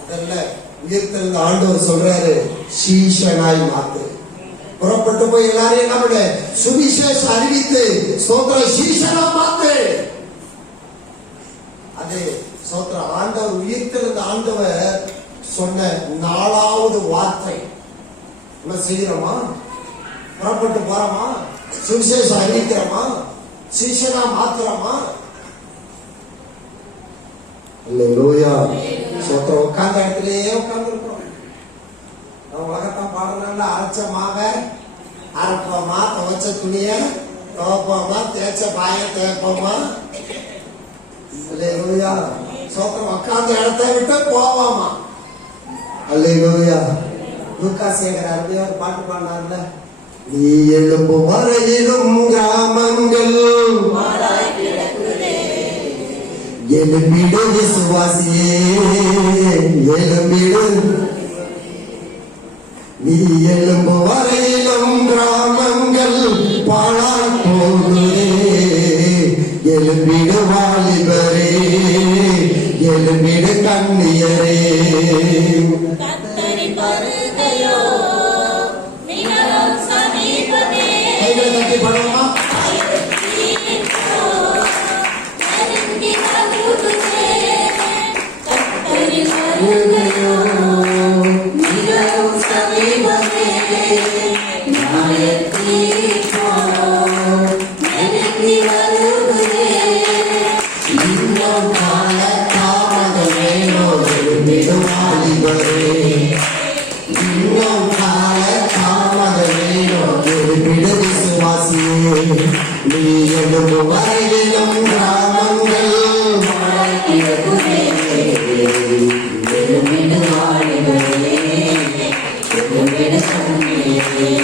அதல்ல, உயிர்த்தெழுந்த ஆண்டவர் சொல்றாரு, சீஷனாய் மாத்து. புறப்பட்டு போய் எல்லாரையும் என்ன பண்ணு, சுவிசேஷம் அறிவித்து சோத்திரம் சீஷனா மாத்து. அது சோத்திரம் ஆண்டவர், உயிர்த்தெழுந்த ஆண்டவர் சொன்ன 4வது வார்த்தை. என்ன செய்யறோமா? புறப்பட்டு போறோமா? சுவிசேஷம் அறிவிக்கிறோமா? சீஷனா மாத்துறோமா? அல்லேலூயா. சோத்திரம். உட்கார்ந்த இடத்திலேயே உட்கார்ந்து இருக்கிறோம். நம்ம உலகத்தான் பாடுறதுனால அரைச்ச மாவை அரைப்போமா, துவைச்ச துணிய துவைப்போமா, தேய்ச்ச பாய தேய்ப்போமா. அல்லேலூயா. சோத்திரம். உட்கார்ந்த இடத்தை விட்டு போவாமா. அல்லேலூயா. லூக்கா சேகர் அருமையா ஒரு பாட்டு பாடினார்ல, நீ எழும்பும் வரையிலும் கிராமங்கள் எழும்பிடு விசுவாசியே, எழும்பிடு. நீ எழும்பும் வரையிலும் கிராமங்கள் பாழாய் போகுதே, எழும்பிடு வாலிபரே, எழும்பிடு கண்ணியரே. கைகளை தட்டி பாடுவோமா? நீ எழும்பும் வரையிலும் கிராமங்கள்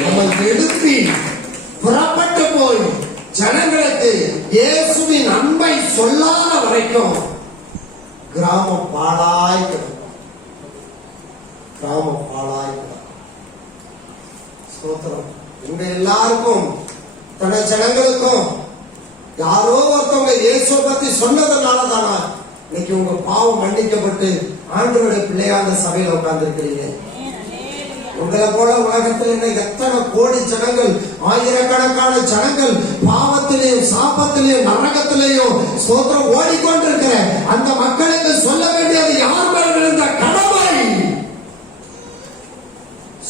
நம்ம எழுப்பி புறப்பட்டு போய் ஜனங்களுக்கு இயேசுவின் அன்பை சொல்லாத வரைக்கும் கிராமம் பாழாய் கிடக்கும். கிராமம் பாழாய் கிடக்கும். ஸ்தோத்திரம். உங்க எல்லாருக்கும், தன ஜனங்களுக்கும் யாரோ ஒருத்தவங்க இயேசுவை பத்தி சொன்னதுனால தானா இன்னைக்கு உங்க பாவம் மன்னிக்கப்பட்டு ஆண்டவருடைய பிள்ளையான சபையில உட்கார்ந்து இருக்கிறீங்க. உங்களை போல உலகத்தில் எத்தனை கோடி ஜனங்கள், ஆயிரக்கணக்கான ஜனங்கள் பாவத்திலேயும் சாபத்திலேயும் நரகத்திலேயும் ஸ்தோத்திரம் ஓடிக்கொண்டிருக்கிற அந்த மக்களுக்கு சொல்ல வேண்டியது யார் மேல் விழுந்த கடமை.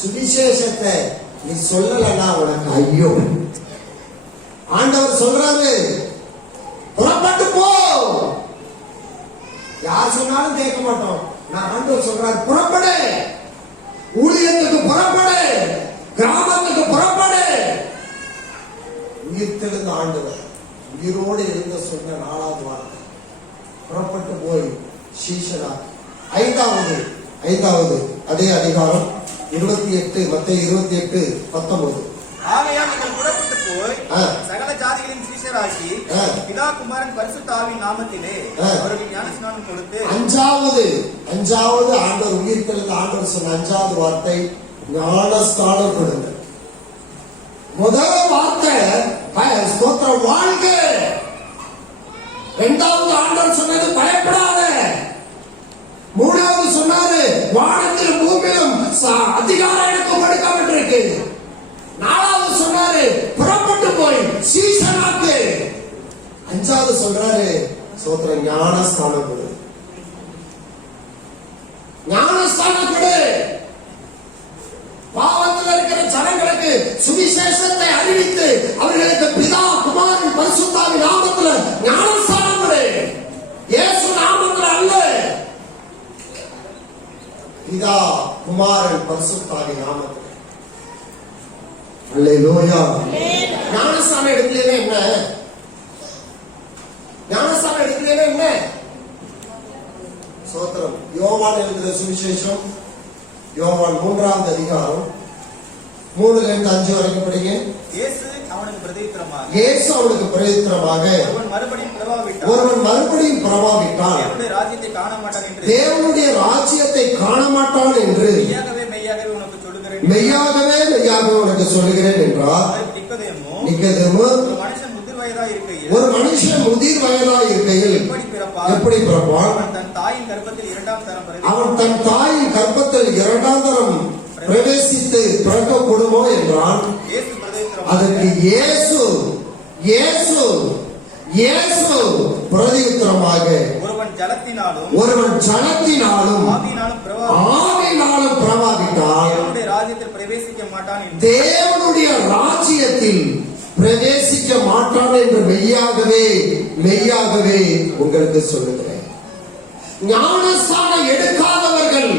சுவிசேஷத்தை நீ சொல்லலன்னா உனக்கு ஐயோ. ஆண்டவர் சொல்றாரு, புறப்பட்டு போ. யார் சொன்னாலும் கேட்க மாட்டோம். நான் ஆண்டவர் சொல்றாரு, புறப்படு, ஊழியத்துக்கு புறப்படு, கிராமத்துக்கு புறப்படு. உயிர்த்தெழுந்த ஆண்டவர் உயிரோடு இருந்த சொன்ன 4வது வார்த்தை புறப்பட்டு போய் சீஷனா. ஐந்தாவது அதே அதிகாரம் 28 மத்தேயு 28:19. ஆகையால் நீங்கள் புறப்பட்டு போய் சகல ஜாதிகளின் சீஷராக்கி பிதா குமாரன் பரிசுத்த ஆவியின் நாமத்திலே அவர்களுக்கு ஞானஸ்நானம் கொடுத்து. அஞ்சாவது ஆண்டவர் உயிர் தெளிந்த ஆண்டவர் சொன்ன 5வது வார்த்தை ஞானஸ்நானம் கொடுங்க. முதல் வார்த்தை ஸ்தோத்திரம் வாழ்க. 2வது ஆண்டவர் சொன்னது பயப்படாத. 3வது சொன்னாரு வானத்திலும் பூமியிலும் அதிகாரம் எனக்கு கொடுக்கப்பட்டிருக்கு. 4வது சொன்னாரு புறப்பட்டு போய் சீஷனாக்கு. 5வது சொல்றாரு ஸ்தோத்திரம் ஞானஸ்நானம் கொடு. ஞானஸ்நானம் கொடு. பாவத்தில் இருக்கிற ஜனங்களுக்கு சுவிசேஷத்தை அறிவித்து அவர்களுக்கு பிதா குமாரன் பரிசுத்த ஆவியின் நாமத்துல ஞானஸ்நானம் கொடு. இயேசு நாமத்துல அல்ல, பிதா குமாரன் பரிசுத்த ஆவியின் நாமத்துல. அல்லேலூயா. ஞானஸ்நானம் எடுக்கலையே என்ன? ஞானஸ்நானம் எடுக்கலையே என்ன? ஸ்தோத்திரம். யோவான் எழுதின சுவிசேஷம் யோவான் 3வது அதிகாரம் 3-5 வரைக்கும் படிங்க. இயேசு அவனுக்கு பிரதியுத்தரமாக ஒருவன் மறுபடியும் பிறவாவிட்டால் தேவனுடைய ராஜ்யத்தை காண மாட்டான் என்று மெய்யாகவே உனக்கு சொல்லுகிறேன் என்றார். நிக்கதேமு, ஒரு மனுஷன் முதிர் வயதாய் இருக்கையில் எப்படி பிறப்பான்? அவன் தன் தாயின் கர்ப்பத்தில் 2ஆம் தரம் பிரவேசித்து பிறக்கக்கூடுமோ என்றான். அதற்கு இயேசு பிரதியுத்தரமாக ஒருவன் ஜலத்தினாலும் ஆவியினாலும் பிறவாவிட்டால் தேவனுடைய ராஜ்யத்தில் பிரவேசிக்க மாட்டான் என்று மெய்யாகவே உங்களுக்கு சொல்லுகிறேன். ஞானஸ்நானம் எடுக்காதவர்கள்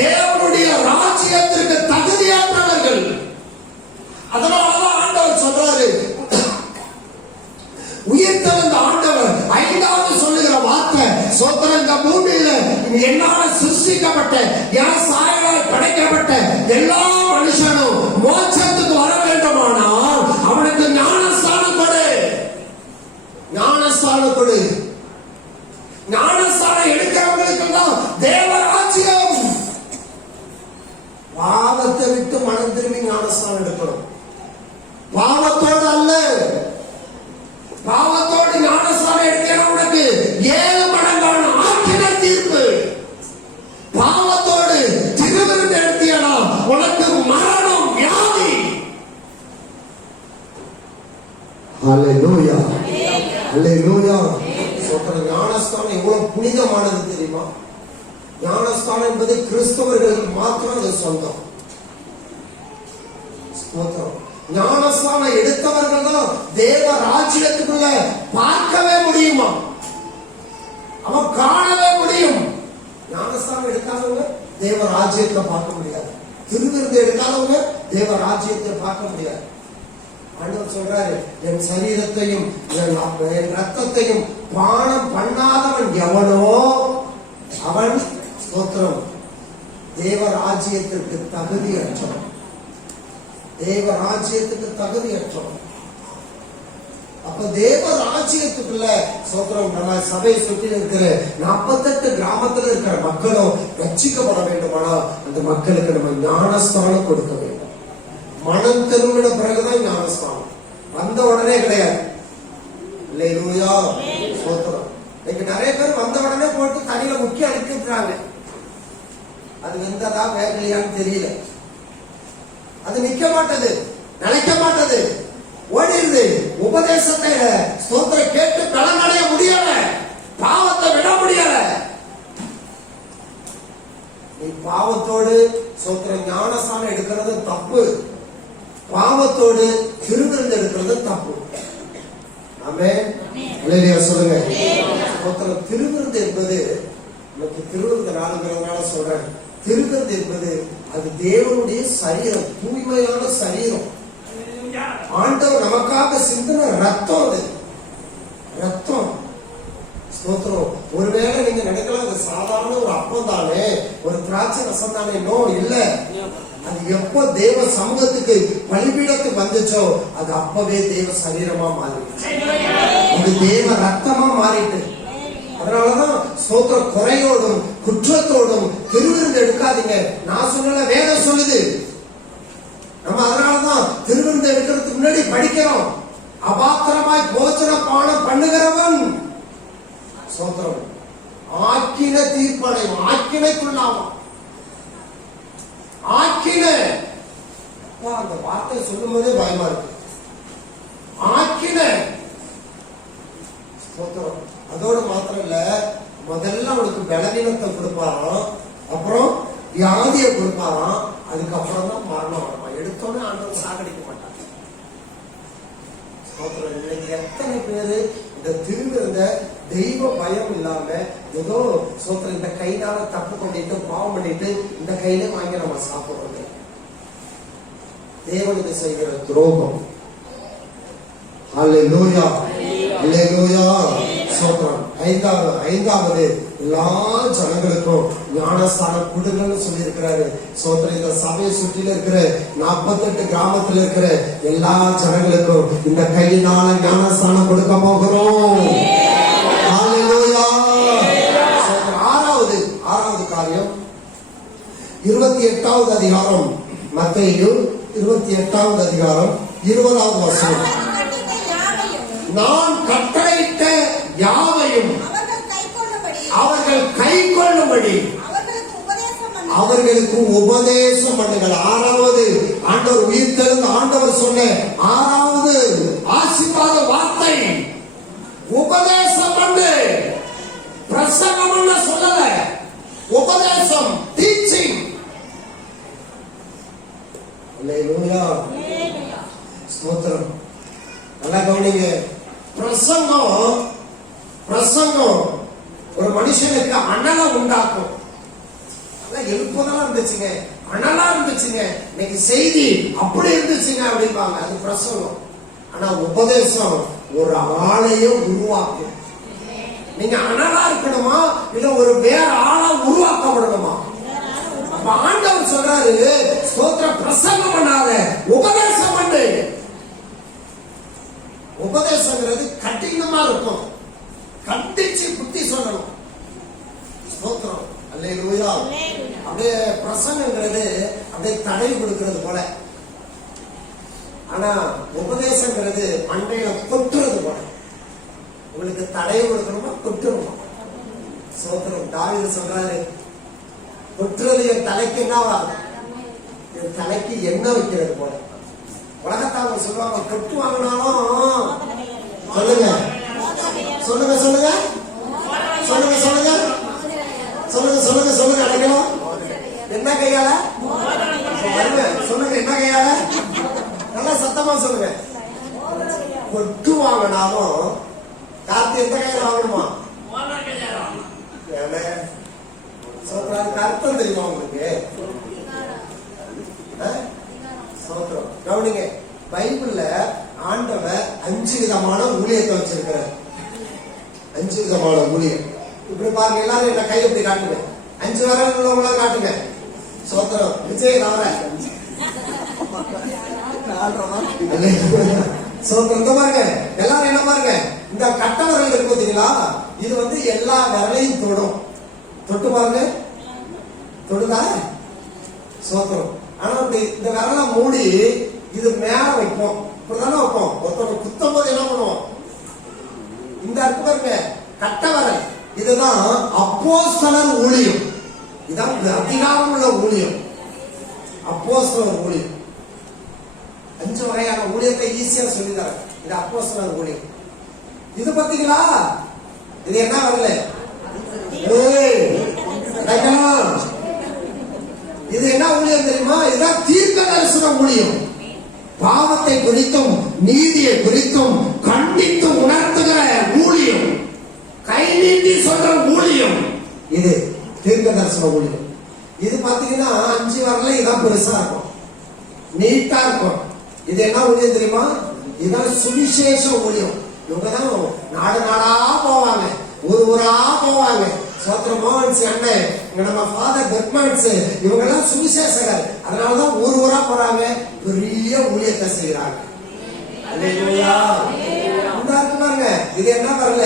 தேவனுடைய ராஜ்யத்திற்கு தகுதியற்றவர்கள். அதனாலதான் ஆண்டவர் சொல்றாரு, உயிர்த்தெழுந்த ஆண்டவர் 5வது சொல்லுகிற வார்த்தை ஸ்தோத்திரம். இந்த பூமியில என்னால சிருஷ்டிக்கப்பட்ட என் சாயலால் படைக்கப்பட்ட எல்லா மனுஷனும் மோட்சத்துக்கு வர வேண்டுமானால் அவனுக்கு ஞானஸ்நானம் கொடு. ஞானஸ்நானம் எடுக்கிறவங்களுக்கு தான் தேவராஜ்யம். பாவத்தை விட்டு மனம் திரும்பி ஞானஸ்நானம் எடுக்கணும். பாவத்தோடு அல்ல. பாவத்தோடு ஞானஸ்நானம் எடுக்கணும். உனக்கு 7 மடங்கான ஆக்கினை தீர்ப்பு. பாவத்தோடு திருவிருந்து எடுத்தியனா உனக்கு மரணம், வியாதி. அல்லேலூயா, அல்லேலூயா. ஞானஸ்தானம் எவ்வளவு புனிதமானது தெரியுமா? ஞானஸ்தானம் என்பது கிறிஸ்தவர்களுக்கு மாத்திரம் அது சொந்தம். ஞானஸ்தானம் எடுத்தவர்கள் தான் தேவ ராஜ்யத்துக்குள்ள பார்க்கவே முடியுமா? அவன் காணவே முடியும். ஞானஸ்தானம் எடுக்காதவங்க தேவ ராஜ்யத்தை பார்க்க முடியாது. திருவிருந்து எடுக்காதவங்க தேவ ராஜ்யத்தை பார்க்க முடியாது. ஆண்டவர் சொல்றாரு, என் சரீரத்தையும் என் ரத்தத்தையும் பானம் பண்ணாதவன் எவனோ அவன் ஸ்தோத்திரம் தேவ ராஜ்யத்திற்கு தகுதியற்றவன். தேவ ராஜ்யத்துக்கு தகுதியற்றவன். அப்ப தேவ ராஜ்யத்துக்குள்ள ஸ்தோத்திரம் நம்ம சபையை சுற்றி இருக்கிற 48 கிராமத்துல இருக்கிற மக்களும் ரட்சிக்கப்பட வேண்டுமானால் அந்த மக்களுக்கு நம்ம ஞானஸ்தானம் கொடுக்க வேண்டும். மனம் திரும்பின பிறகுதான் ஞானஸ்தானம். வந்த உடனே கிடையாது. அல்லேலூயா, ஸ்தோத்திரம். இன்னைக்கு நிறைய பேர் வந்த உடனே போட்டு தண்ணியில முக்கிய அனுப்பிடுறாங்க. அது வெந்ததா வேகலையான்னு தெரியல. அது நிக்க மாட்டது, நினைக்க மாட்டது, ஓடிடுது. உபதேசத்தை ஸ்தோத்திரம் கேட்டு பலனடைய முடியல, பாவத்தை விட முடியல. நீ பாவத்தோடு ஸ்தோத்திரம் ஞானஸ்நானம் எடுக்கிறது தப்பு. பாவத்தோடு திருவிருந்து எடுக்கிறது தப்பு. ஆமென், அல்லேலூயா சொல்லுங்க. ஸ்தோத்திரம். திருவிருந்து என்பது நமக்கு திருவிருந்து நாளுங்கிறதுனால சொல்றேன். திருவிருந்து என்பது அது தேவனுடைய சரீரம், தூய்மையான சரீரம். ஆண்டவர் நமக்காக சிந்தின ரத்தம். அது ரத்தம். ஸ்தோத்திரம். ஒருவேளை நீங்க நினைக்கலாம் அது சாதாரண ஒரு அப்பம் தானே, ஒரு திராட்சை ரசம் தானே. நோ, இல்ல. அது எப்போ தேவ சமூகத்துக்கு பலிபீடத்துக்கு வந்துச்சோ அது அப்பவே தேவ சரீரமா மாறிடுச்சு, அது தேவ ரத்தமா மாறிட்டு. அதனாலதான் ஸ்தோத்திர குறையோடும் குற்றத்தோடும் திருவிருந்து எடுக்காதீங்க. நான் சொல்லல, வேதம் சொல்லுது. நம்ம அதனாலதான் திருவிருந்து எடுக்கிறதுக்கு முன்னாடி படிக்கிறோம். அபாத்திரமாய் போஜன பானம் பண்ணுகிறவன் ஸ்தோத்திரம் ஆக்கின தீர்ப்படையும், ஆக்கினைக்குள்ளாகும். ஆக்கின, அந்த வார்த்தை சொல்லும் போதே பயமா இருக்கு. ஆக்கின ஸ்தோத்திரம். அதோட மாத்திரம் இல்ல, முதல்ல அவனுக்கு பலவீனத்தை கொடுப்பாராம், அப்புறம் வியாதியை கொடுப்பாராம், அதுக்கப்புறம் தான் மரணம் வருமா. எடுத்தோன்னே ஆண்டவர் சாகடிக்க மாட்டாங்க. இன்னைக்கு எத்தனை பேரு இந்த திருவிருந்த தெய்வ பயம் இல்லாம ஏதோ சோத்திரம் இந்த கைனால தப்பு பண்ணிட்டு பாவம் பண்ணிட்டு இந்த கையில வாங்கி நம்ம சாப்பிடுறது தேவனுக்கு செய்கிற துரோகம். அல்லேலூயா, அல்லேலூயா. சோத்திரம். ஐந்தாவது எல்லா ஜனங்களுக்கும் ஞானஸ்தானம் கொடுங்கன்னு சொல்லி இருக்கிறாரு. சோத்திரம். இந்த சபையை சுற்றில இருக்கிற 48 கிராமத்துல இருக்கிற எல்லா ஜனங்களுக்கும் இந்த கையினால ஞானஸ்தானம் கொடுக்க போகிறோம். அல்லேலூயா. ஆறாவது காரியம் 28வது அதிகாரம், மத்தேயு 28வது அதிகாரம் 20வது வசனம். நான் கட்டளையிட்ட யாவையும் அவர்கள் கை கொள்ளும்படி அவர்களுக்கு உபதேசம் பண்ணுங்கள். ஆறாவது ஆண்டவர் உயிர்த்தெழுந்த ஆண்டவர் சொன்ன 6வது ஆசீர்வாத வார்த்தை உபதேசம் பண்ணு. பிரசங்கம் சொல்லல, உபதேசம், டீச்சிங். அல்லேலூயா, ஸ்தோத்திரம். நல்லா கவனிங்க. பிரசங்கம் ஒரு மனுஷனுக்கு அனலை உண்டாக்கும். எழுப்பதெல்லாம் இருந்துச்சுங்க, அனலா இருந்துச்சுங்க, இன்னைக்கு செய்தி அப்படி இருந்துச்சுங்க அப்படிம்பாங்க, அது பிரசங்கம். ஆனா உபதேசம் ஒரு ஆளையே உருவாக்கும். நீங்க அனலா இருக்கணுமா இல்ல ஒரு வேற ஆளா உருவாக்கப்படணுமா? அப்ப ஆண்டவர் சொல்றாரு, ஸ்தோத்திர பிரசங்கம் பண்ணாத, உபதேசம் பண்ணு. உபதேசங்கிறது கடினமா இருக்கும், கண்டிச்சு புத்தி சொல்லணும். ஸ்தோத்திரம். அல்லேலூயா. அப்படியே பிரசங்கங்கிறது அப்படியே தடை கொடுக்கிறது போல, ஆனா உபதேசங்கிறது மண்டையில கொட்டுறது போல. உங்களுக்கு தடை கொடுக்கணுமா, கொட்டுருமா? ஸ்தோத்திரம். தாவீது சொல்றாரு, கொட்டுறது என் தலைக்கு என்னவா, என் தலைக்கு என்ன வைக்கிறது போல. உலகத்தாங்க சொல்லுவாங்க, கொட்டு வாங்கினாலும் சொல்லுங்க சொல்லுங்க சொல்லுங்க சொல்லுங்க சொல்லுங்க சொல்லுங்க சொல்லுங்க சொல்லுங்க அடைக்கலாம். என்ன கையால சொல்லுங்க, என்ன கையால, நல்லா சத்தமா சொல்லுங்க. கொட்டு வாங்கினாலும் கார்த்தி எந்த கையில வாங்கணுமா? அர்த்தம் தெரியுமா உங்களுக்கு? சோத்திரம். கவனிங்க, பைபிள்ல ஆண்டவர் 5 விதமான ஊழியத்தை வச்சிருக்கிறார். 5 விதமான ஊழியம். இப்படி பாருங்க, எல்லாரும் என்ன கை எப்படி காட்டுங்க, 5 விரல் உள்ளவங்களா காட்டுங்க. சோத்திரம். விஜய் தவிர சோத்திரம். பாருங்க, எல்லாரும் என்ன பாருங்க, இந்த கட்ட விரல் இருக்கு பார்த்தீங்களா, இது எல்லா விரலையும் தொடும். தொட்டு பாருங்க, தொடுதா? சோத்திரம். ஆனா இந்த விரலை மூடி இது மேல வைப்போம், இப்படிதானே வைப்போம். ஒருத்தவங்க குத்தும் போது என்ன பண்ணுவோம், இந்த இருக்கு பாருங்க கட்ட விரல், இதுதான் அப்போஸ்தலர் ஊழியம். இதான் அதிகாரம் உள்ள ஊழியம், அப்போஸ்தலர் ஊழியம். 5 வகையான ஊழியத்தை ஈஸியா சொல்லித்தர. இது அப்போஸ்தலர் ஊழியம். இது பாத்தீங்களா, இது என்ன வரல, இது என்ன ஊழியம் தெரியுமா? இதுதான் தீர்க்க தரிசன ஊழியம். பாவத்தை குறித்தும் நீதியை குறித்தும் கண்டித்து உணர்த்துகிற ஊழியம், கை நீட்டி சொல்ற ஊழியம், இது தீர்க்க தரிசன ஊழியம். இது பாத்தீங்கன்னா 5 வரல, இதான் பெருசா இருக்கும், நீட்டா இருக்கும். இது என்ன ஊழியம் தெரியுமா? இதுதான் சுவிசேஷ ஊழியம். இவங்கதான் நாடு நாடா போவாங்க, ஊர் ஊரா போவாங்க. சோத்திரம் மோகன்ஸ் அண்ணன், இங்க நம்ம ஃபாதர் பெர்க்மன்ஸ், இவங்க எல்லாம் சுவிசேஷகர். அதனாலதான் ஊர் ஊரா போறாங்க, பெரிய ஊழியத்தை செய்யறாங்க. அல்லேலூயா. பாருங்க, இது என்ன வரல?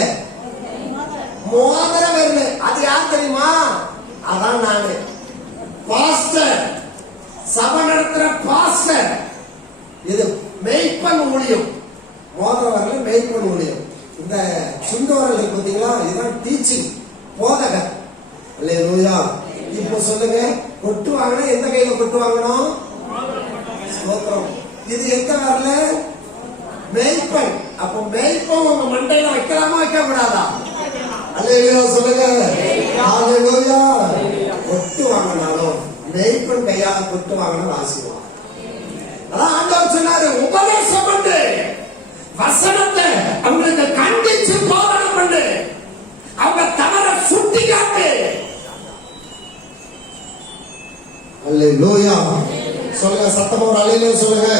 மோதிரம் வரல. அது யார் தெரியுமா? அதான் நானு, பாஸ்டர், சபை நடத்துற பாஸ்டர். இது மெய்ப்பன் ஊழியம். மோதிரம் வரல, மெய்ப்பன் ஊழியம். இந்த சுண்டு வரல் இருக்கு பாத்தீங்களா, இதுதான் டீச்சிங், போதகர். அல்லேலூயா. இப்போ சொல்லுங்க, கொட்டு வாங்கினா எந்த கையில கொட்டு வாங்கணும்? ஸ்தோத்திரம். இது எந்த வரல? மெய்ப்பன். அப்போ மெய்ப்பன் உங்க மண்டையில வைக்கலாமா, வைக்க கூடாதா? அல்லேலூயா சொல்லுங்க. அல்லேலூயா. கொட்டு வாங்கினாலும் மெய்ப்பன் கையால கொட்டு வாங்கினா வாசிவான். அதான் ஆண்டவர் சொன்னாரு, உபதேசம் பண்ணு, வசனத்தை அவங்களுக்கு கண்டிச்சு போதனை பண்ணு, அவங்க தவற சுட்டி காட்டு. அல்லேலூயா சொல்லுங்க, சத்தமா ஒரு அல்லேலூயா சொல்லுங்க.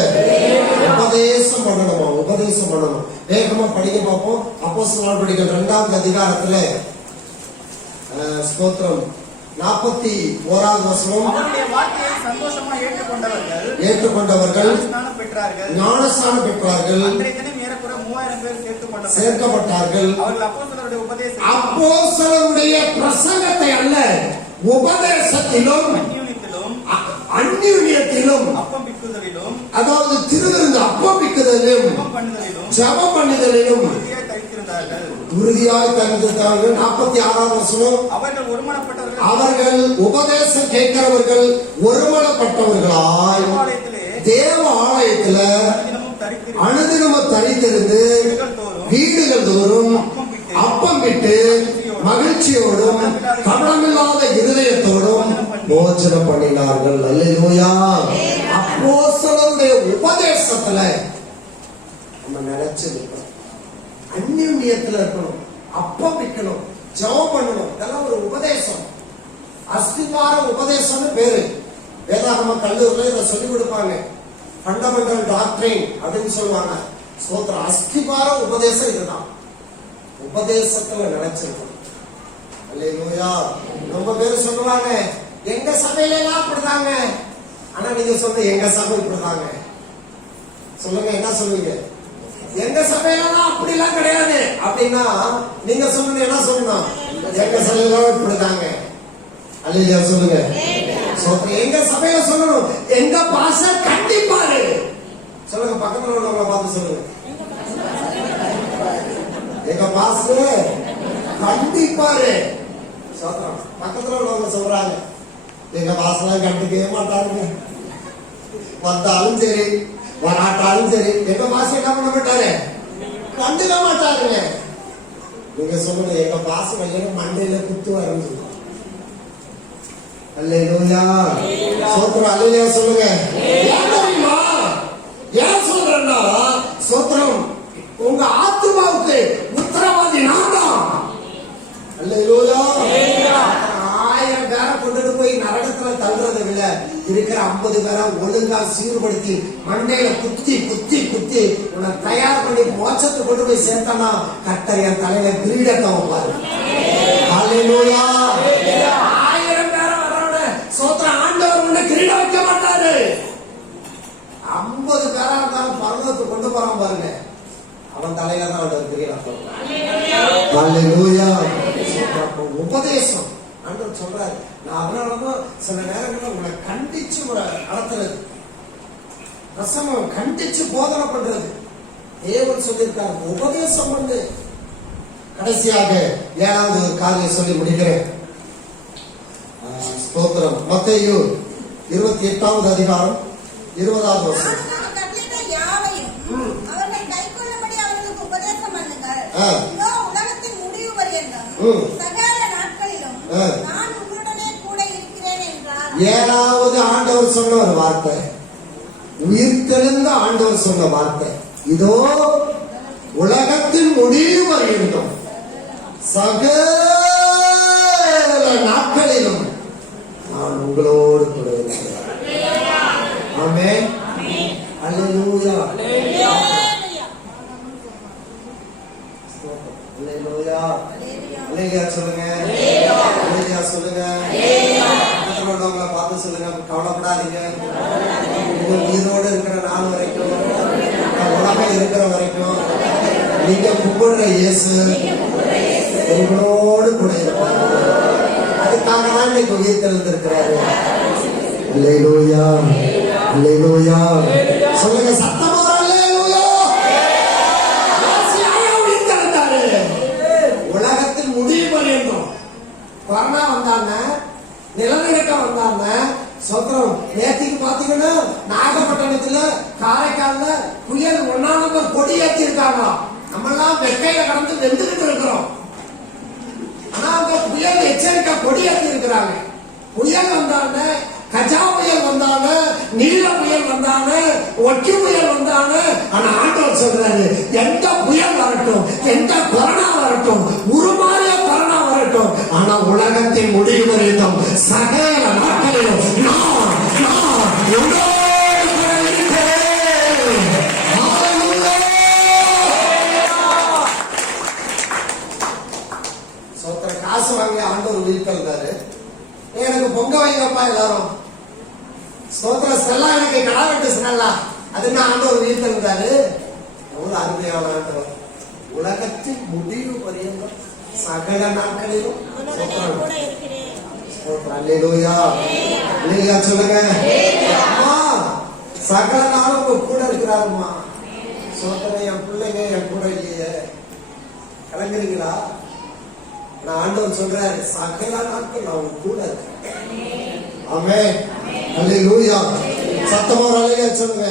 உபதேசம் பண்ணணுமா? உபதேசம் பண்ணணும். வேகமா படிக்க பார்ப்போம். அப்போஸ்தலர் படிக்கிற 2ஆம் அதிகாரத்துல ஸ்தோத்திரம் 41வது வசனம். அவருடைய வார்த்தையை சந்தோஷமா ஏற்றுக்கொண்டவர்கள் ஞானஸ்நானம் பெற்றார்கள். அன்றைய தினம் ஏறக்குறைய 3000 பேர் சேர்க்கப்பட்டார்கள். அவர்கள் அப்போஸ்தலருடைய பிரசங்கத்தை அல்ல, உபதேசத்திலும் அந்நியுனியத்திலும், அதாவது திருவிருந்து அப்பமிக்குதலிலும் ஜெபம் பண்ணுதலிலும் உறுதியாய் தரித்திருந்தார்கள். 46வது வசனம். அவர்கள் உபதேசம் கேட்கிறவர்கள் ஒருமனப்பட்டவர்களாய் தேவ ஆலயத்துல அனுதினமும் தரித்திருந்து வீடுகள் தோறும் அப்பம் விட்டு மகிழ்ச்சியோடும் கவனமில்லாத இருதயத்தோடும் போஜனம் பண்ணினார்கள். அல்லேலூயா. அப்போஸ்தலருடைய உபதேசத்துல நம்ம நினைச்சு இருக்கணும், அந்நியத்துல இருக்கணும், அப்பம் வைக்கணும், ஜெபம் பண்ணணும். இதெல்லாம் ஒரு உபதேசம், அஸ்திவார உபதேசம்னு பேரு. வேதாகம கல்லூரில இதை சொல்லிக் கொடுப்பாங்க, ஃபண்டமெண்டல் டாக்ட்ரின் அப்படின்னு சொல்லுவாங்க. ஸ்தோத்திரம். அஸ்திவார உபதேசம் இதுதான். உபதேசத்துல நினைச்சிருக்கணும். அல்லேலூயா. ரொம்ப பேர் சொல்லுவாங்க, எங்க சபையில எல்லாம் அப்படிதாங்க. ஆனா நீங்க சொல்ற எங்க சபை இப்படிதாங்க. சொல்லுங்க, என்ன சொல்லுவீங்க? எங்க சபையில அப்படி எல்லாம் கிடையாது அப்படின்னா நீங்க சொல்லுங்க, என்ன சொல்லணும்? எங்க சபையில இப்படிதாங்க. அல்லேலூயா சொல்லுங்க. எங்க சபையில சொல்லணும், எங்க பாஸ்டர் கண்டிப்பாரு. சொல்லுங்க, பக்கத்துல உள்ளவங்களை பார்த்து சொல்லுங்க, எங்க பாஸ்டர் கண்டிப்பாரு. பக்கத்துல உள்ளவங்க சொல்றாங்க, எங்க பாஸ்டர் கண்டிக்கவே மாட்டாருங்க. வந்தாலும் சரி வராட்டாலும் சரி எங்க பாஸ்டர் என்ன பண்ண மாட்டாரு, கண்டுக்க மாட்டாருங்க. நீங்க சொல்லுங்க, எங்க பாஸ்டர் வையன மண்டையில குத்து வரணும். அல்லேலூயா. சோத்திரம். அல்லேலூயா சொல்லுங்க. ஏன் தெரியுமா? ஏன் சொல்றேன்னா, சோத்திரம், உங்க ஆத்துமாவுக்கு உத்தரவாதி நான் தான். அல்லேலூயா. 1000 பேரை கொண்டுட்டு போய் நரகத்துல தள்ளுறதை விட இருக்கிற 50 பேரை ஒழுங்கா சீர்படுத்தி மண்டையில குத்தி குத்தி குத்தி உன்னை தயார் பண்ணி மோட்சத்தை கொண்டு போய் சேர்த்தானா கர்த்தர் என் தலையில கிரீடத்தை வைப்பாரு. அல்லேலூயா. 1000 பேரை வரோட சோத்திரம் ஆண்டவர் உன்னை கிரீடம் வைக்க மாட்டாரு. 50 பேரா இருந்தாலும் பரலோகத்தை கொண்டு போறான் பாருங்க, அவன் தலையில தான் அவன் கிரீடம். அல்லேலூயா. உபதேசம் ஆண்டவர் சொல்றாரு. நான் அதனாலதான் சில நேரங்களில் உங்களை கண்டிச்சு நடத்துறது, பிரசங்கம் கண்டிச்சு போதனை பண்றது. தேவன் சொல்லியிருக்காரு, உபதேசம் பண்ணு. கடைசியாக 7வது ஒரு காரியம் சொல்லி முடிக்கிறேன். ஸ்தோத்திரம். மத்தேயு 28வது அதிகாரம் 20வது வசனம். நான் உங்களுடனே கூட இருக்கிறேன் என்றார். 7வது ஆண்டவர் சொன்ன ஒரு வார்த்தை, உயிர்த்தெழுந்த ஆண்டவர் சொன்ன வார்த்தை, இதோ உலகத்தின் முடிவு வரையும் சகல நாட்களிலும் நான் உங்களோடு கூட இருக்கிறேன். ஆமென். அல்லேலூயா. சொல்லுங்க. அல்லேலூயா சொல்லுங்க. பக்கத்துல உள்ளவங்களை பார்த்து சொல்லுங்க, கவலைப்படாதீங்க. நீங்க உயிரோடு இருக்கிற நாள் வரைக்கும், உலகம் இருக்கிற வரைக்கும் நீங்க கும்பிடுற இயேசு உங்களோடு கூட இருப்பார். அதுக்காக தான் இன்னைக்கு உயிர் தெழுந்திருக்கிறாரு. அல்லேலூயா, அல்லேலூயா சொல்லுங்க சத்தமா அல்லேலூயா. உயிர் தெழுந்தாரு. உலகத்தின் முடிவு பரியந்தம் கொரோனா வந்தாங்க, நிலநடுக்கம் வந்தாங்க. சோத்திரம். நேற்றுக்கு பாத்தீங்கன்னா நாகப்பட்டினத்துல காரைக்கால்ல புயல் 1ஆம் நம்பர் கொடி ஏற்றி இருக்காங்க. நம்ம எல்லாம் வெக்கையில கடந்து வெந்துகிட்டு இருக்கிறோம். ஆனா அந்த புயல் எச்சரிக்கை கொடி ஏற்றி இருக்கிறாங்க. புயல் வந்தாங்க, கஜா புயல் வந்தாங்க, நீல புயல் வந்தாங்க, ஒட்டி புயல் வந்தாங்க. ஆனா ஆண்டவர் சொல்றாரு, எந்த புயல் வரட்டும், எந்த கொரோனா வரட்டும், உருமாறிய கொரோனா வரட்டும், ஆனா உலகத்தின் முடிவு வரைக்கும் சகல நாட்களிலும் நான் உங்களோடு கூட இருக்கிறேன். ஹல்லேலூயா. சோத்திர. காசு வாங்கி ஆண்டவர் உயிர் தந்தாரு. எனக்கு பொங்க வைங்கப்பா எல்லாரும். ஸ்தோத்திர. ஸ்டெல்லா எனக்கு கடா வெட்டு ஸ்டெல்லா, அது நான் ஆண்டவர் உயிர் தந்தாரு. எவ்வளவு அருமையான ஆண்டவர். உலகத்தின் முடிவு பரியந்தம் சகல நாட்களிலும் கூட இருக்கிறேன். அல்லேலூயா, அல்லேலூயா சொல்லுங்க. அம்மா சகல நாளும் உங்க கூட இருக்கிறாருமா. ஸ்தோத்திரம். என் பிள்ளைங்க என் கூட இல்லையே, கலங்குறீங்களா? நான் ஆண்டவர் சொல்றாரு, சகல நாட்கள் நான் உங்க கூட இருக்கேன். ஆமென். அல்லேலூயா. சத்தமா அல்லேலூயா சொல்லுங்க.